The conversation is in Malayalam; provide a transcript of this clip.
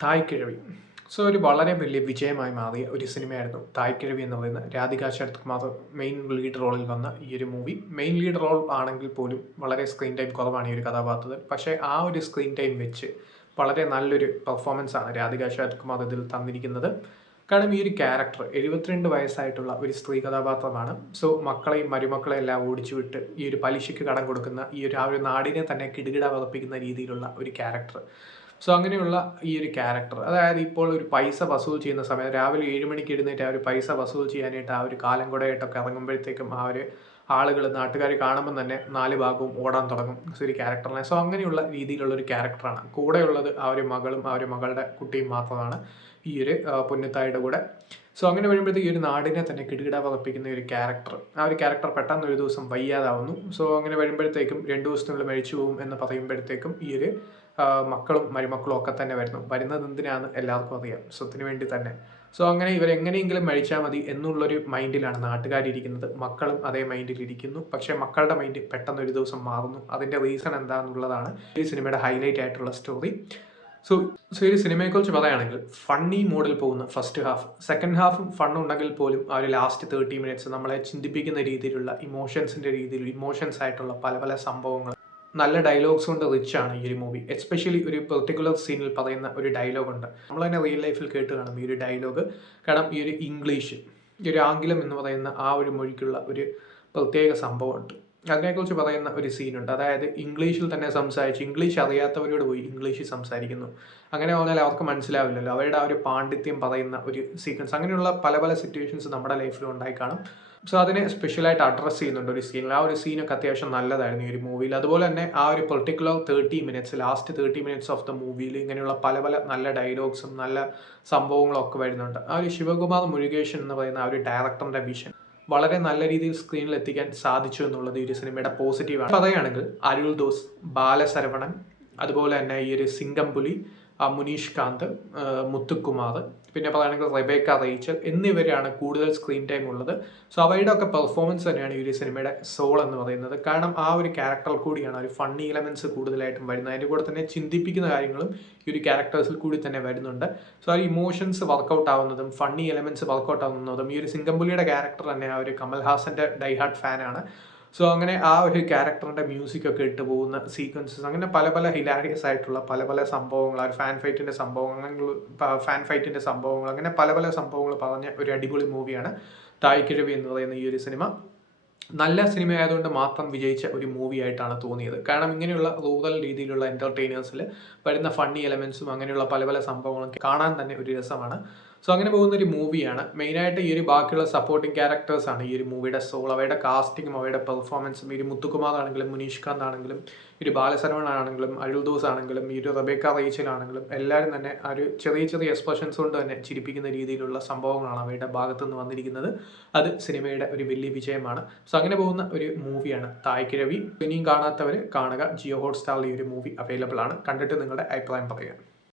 തായ് കിഴവി. സോ ഒരു വളരെ വലിയ വിജയമായി മാറിയ ഒരു സിനിമയായിരുന്നു തായ് കിഴവി എന്ന് പറയുന്ന രാധിക ശരത് കുമാർ മെയിൻ ലീഡ് റോളിൽ വന്ന ഈ ഒരു മൂവി. മെയിൻ ലീഡ് റോൾ ആണെങ്കിൽ പോലും വളരെ സ്ക്രീൻ ടൈം കുറവാണ് ഈ ഒരു കഥാപാത്രത്തിൽ. പക്ഷേ ആ ഒരു സ്ക്രീൻ ടൈം വെച്ച് വളരെ നല്ലൊരു പെർഫോമൻസ് ആണ് രാധിക ശരത് കുമാർ ഇതിൽ തന്നിരിക്കുന്നത്. കാരണം ഈ ഒരു ക്യാരക്ടർ 72 വയസ്സായിട്ടുള്ള ഒരു സ്ത്രീ കഥാപാത്രമാണ്. സോ മക്കളെയും മരുമക്കളെയും എല്ലാം ഓടിച്ചുവിട്ട് ഈ ഒരു പലിശയ്ക്ക് കടം കൊടുക്കുന്ന ആ ഒരു നാടിനെ തന്നെ കിടുകിട വിറപ്പിക്കുന്ന രീതിയിലുള്ള ഒരു ക്യാരക്ടർ. സോ അങ്ങനെയുള്ള ഈ ഒരു ക്യാരക്ടർ, അതായത് ഇപ്പോൾ ഒരു പൈസ വസൂൽ ചെയ്യുന്ന സമയത്ത് രാവിലെ 7 മണിക്ക് എഴുന്നേറ്റ് ആ ഒരു പൈസ വസൂൽ ചെയ്യാനായിട്ട് ആ ഒരു കാലം കുടയായിട്ടൊക്കെ ഇറങ്ങുമ്പോഴത്തേക്കും ആ ഒരു ആളുകൾ നാട്ടുകാർ കാണുമ്പോൾ തന്നെ 4 ഭാഗവും ഓടാൻ തുടങ്ങും ഒരു ക്യാരക്ടറിനെ. സോ അങ്ങനെയുള്ള രീതിയിലുള്ള ഒരു ക്യാരക്ടറാണ്. കൂടെയുള്ളത് ആ ഒരു മകളും ആ ഒരു മകളുടെ കുട്ടിയും മാത്രമാണ് ഈ ഒരു പൊന്നുത്തായുടെ കൂടെ. സോ അങ്ങനെ വരുമ്പോഴത്തേക്ക് ഈ ഒരു നാടിനെ തന്നെ കിടുകിട വിറപ്പിക്കുന്ന ഒരു ക്യാരക്ടർ, ആ ഒരു ക്യാരക്ടർ പെട്ടെന്ന് ഒരു ദിവസം വയ്യാതാവുന്നു. സോ അങ്ങനെ വരുമ്പോഴത്തേക്കും 2 ദിവസത്തിനുള്ളിൽ മരിച്ചു പോകും എന്ന് പറയുമ്പോഴത്തേക്കും ഈ ഒരു മക്കളും മരുമക്കളും ഒക്കെ തന്നെ വരുന്നത് എന്തിനാന്ന് എല്ലാവർക്കും അറിയാം, സ്വത്തിന് വേണ്ടി തന്നെ. സോ അങ്ങനെ ഇവരെങ്ങനെയെങ്കിലും മരിച്ചാൽ മതി എന്നുള്ളൊരു മൈൻഡിലാണ് നാട്ടുകാരിയിരിക്കുന്നത്. മക്കളും അതേ മൈൻഡിൽ ഇരിക്കുന്നു. പക്ഷേ മക്കളുടെ മൈൻഡ് പെട്ടെന്ന് ഒരു ദിവസം മാറുന്നു. അതിൻ്റെ റീസൺ എന്താണെന്നുള്ളതാണ് ഈ സിനിമയുടെ ഹൈലൈറ്റ് ആയിട്ടുള്ള സ്റ്റോറി. സോ ഈ സിനിമയെക്കുറിച്ച് പറയുകയാണെങ്കിൽ ഫണ്ണി മോഡിൽ പോകുന്ന ഫസ്റ്റ് ഹാഫ്, സെക്കൻഡ് ഹാഫും ഫണ്ണുണ്ടെങ്കിൽ പോലും ആ ഒരു ലാസ്റ്റ് 30 മിനിറ്റ്സ് നമ്മളെ ചിന്തിപ്പിക്കുന്ന രീതിയിലുള്ള ഇമോഷൻസ് ആയിട്ടുള്ള പല പല സംഭവങ്ങൾ, നല്ല ഡയലോഗ്സ് കൊണ്ട് റിച്ച് ആണ് ഈ ഒരു മൂവി. എസ്പെഷ്യലി ഒരു പെർട്ടിക്കുലർ സീനിൽ പറയുന്ന ഒരു ഡയലോഗ് ഉണ്ട്, നമ്മൾ തന്നെ റിയൽ ലൈഫിൽ കേട്ട് കാണും ഈ ഒരു ഡയലോഗ്. കാരണം ഈ ഒരു ഇംഗ്ലീഷ്, ഈ ഒരു ആംഗ്ലം എന്ന് പറയുന്ന ആ ഒരു മൊഴിക്കുള്ള ഒരു പ്രത്യേക സംഭവമുണ്ട്. അതിനെക്കുറിച്ച് പറയുന്ന ഒരു സീനുണ്ട്. അതായത് ഇംഗ്ലീഷിൽ തന്നെ സംസാരിച്ച് ഇംഗ്ലീഷ് അറിയാത്തവരോട് പോയി ഇംഗ്ലീഷിൽ സംസാരിക്കുന്നു. അങ്ങനെ പറഞ്ഞാൽ അവർക്ക് മനസ്സിലാവില്ലല്ലോ, അവരുടെ ആ ഒരു പാണ്ഡിത്യം പറയുന്ന ഒരു സീക്വൻസ്. അങ്ങനെയുള്ള പല പല സിറ്റുവേഷൻസ് നമ്മുടെ ലൈഫിൽ ഉണ്ടായി കാണും. സോ അതിനെ സ്പെഷ്യലായിട്ട് അഡ്രസ്സ് ചെയ്യുന്നുണ്ട് ഒരു സീനിൽ. ആ ഒരു സീനൊക്കെ അത്യാവശ്യം നല്ലതായിരുന്നു ഈ ഒരു മൂവിയിൽ. അതുപോലെ തന്നെ ആ ഒരു particular 30 minutes, last 30 minutes of the മൂവിയിൽ ഇങ്ങനെയുള്ള പല പല നല്ല ഡയലോഗ്സും നല്ല സംഭവങ്ങളും ഒക്കെ വരുന്നുണ്ട്. ആ ഒരു ശിവകുമാർ മുരുകേശൻ എന്ന് പറയുന്ന ആ ഒരു ഡയറക്ടറിൻ്റെ വിഷൻ വളരെ നല്ല രീതിയിൽ സ്ക്രീനിൽ എത്തിക്കാൻ സാധിച്ചു എന്നുള്ളത് ഈ ഒരു സിനിമയുടെ പോസിറ്റീവാണ്. പറയുകയാണെങ്കിൽ അരുൾ ദോസ്, ബാലശരവണൻ, അതുപോലെ തന്നെ ഈ ഒരു സിംഗംപുലി, മുനീഷ് കാന്ത്, മുത്തുക്കുമാർ, പിന്നെ പറയുകയാണെങ്കിൽ റെബേക്ക റേച്ചൽ എന്നിവരാണ് കൂടുതൽ സ്ക്രീൻ ടൈം ഉള്ളത്. സോ അവരുടെ ഒക്കെ പെർഫോമൻസ് തന്നെയാണ് ഈ ഒരു സിനിമയുടെ സോൾ എന്ന് പറയുന്നത്. കാരണം ആ ഒരു ക്യാരക്ടറിൽ കൂടിയാണ് ഒരു ഫണ്ണി എലമെൻറ്റ്സ് കൂടുതലായിട്ടും വരുന്നത്. അതിൻ്റെ കൂടെ തന്നെ ചിന്തിപ്പിക്കുന്ന കാര്യങ്ങളും ഈ ഒരു ക്യാരക്ടേഴ്സിൽ കൂടി തന്നെ വരുന്നുണ്ട്. സോ ആ ഒരു ഇമോഷൻസ് വർക്കൗട്ട് ആവുന്നതും ഫണ്ണി എലമെൻറ്റ്സ് വർക്കൗട്ട് ആവുന്നതും ഈ ഒരു സിംഗംപുലിയുടെ ക്യാരക്ടർ തന്നെ ആ ഒരു കമൽഹാസൻ്റെ ഡൈഹാർട്ട് ഫാനാണ്. സോ അങ്ങനെ ആ ഒരു ക്യാരക്ടറിൻ്റെ മ്യൂസിക്കൊക്കെ ഇട്ട് പോകുന്ന സീക്വൻസസ്, അങ്ങനെ പല പല ഹിലാരിയസ് ആയിട്ടുള്ള പല പല സംഭവങ്ങൾ, ആ ഒരു ഫാൻ ഫൈറ്റിൻ്റെ സംഭവങ്ങൾ, അങ്ങനെ പല പല സംഭവങ്ങൾ പറഞ്ഞ ഒരു അടിപൊളി മൂവിയാണ് തായ് കിഴവി എന്ന് പറയുന്ന ഈ ഒരു സിനിമ. നല്ല സിനിമ ആയതുകൊണ്ട് മാത്രം വിജയിച്ച ഒരു മൂവി ആയിട്ടാണ് തോന്നിയത്. കാരണം ഇങ്ങനെയുള്ള റൂറൽ രീതിയിലുള്ള എൻ്റർടൈനേഴ്സിൽ വരുന്ന ഫണ്ണി എലമെൻസും അങ്ങനെയുള്ള പല പല സംഭവങ്ങളും കാണാൻ തന്നെ ഒരു രസമാണ്. സോ അങ്ങനെ പോകുന്ന ഒരു മൂവിയാണ്. മെയിനായിട്ട് ഈ ഒരു ബാക്കിയുള്ള സപ്പോർട്ടിങ് ക്യാരക്ടേഴ്സാണ് ഈ ഒരു മൂവിയുടെ സോൾ. അവയുടെ കാസ്റ്റിങ്ങും അവയുടെ പെർഫോമൻസും, ഈ ഒരു മുത്തുകുമാർ ആണെങ്കിലും മുനീഷ് കാന്ത് ആണെങ്കിലും ഈ ഒരു ബാലശരവൺ ആണെങ്കിലും അരുൾ ദോസ് ആണെങ്കിലും ഈ ഒരു റെബേക്ക റേച്ചൽ ആണെങ്കിലും എല്ലാവരും തന്നെ ആ ഒരു ചെറിയ ചെറിയ എക്സ്പ്രഷൻസ് കൊണ്ട് തന്നെ ചിരിപ്പിക്കുന്ന രീതിയിലുള്ള സംഭവങ്ങളാണ് അവയുടെ ഭാഗത്തു നിന്ന് വന്നിരിക്കുന്നത്. അത് സിനിമയുടെ ഒരു വലിയ വിജയമാണ്. സോ അങ്ങനെ പോകുന്ന ഒരു മൂവിയാണ് തായ് കിഴവി. ഇനിയും കാണാത്തവർ കാണുക. ജിയോ ഹോട്ട്സ്റ്റാറിൽ ഈ ഒരു മൂവി അവൈലബിൾ ആണ്. കണ്ടിട്ട് നിങ്ങളുടെ അഭിപ്രായം പറയുക.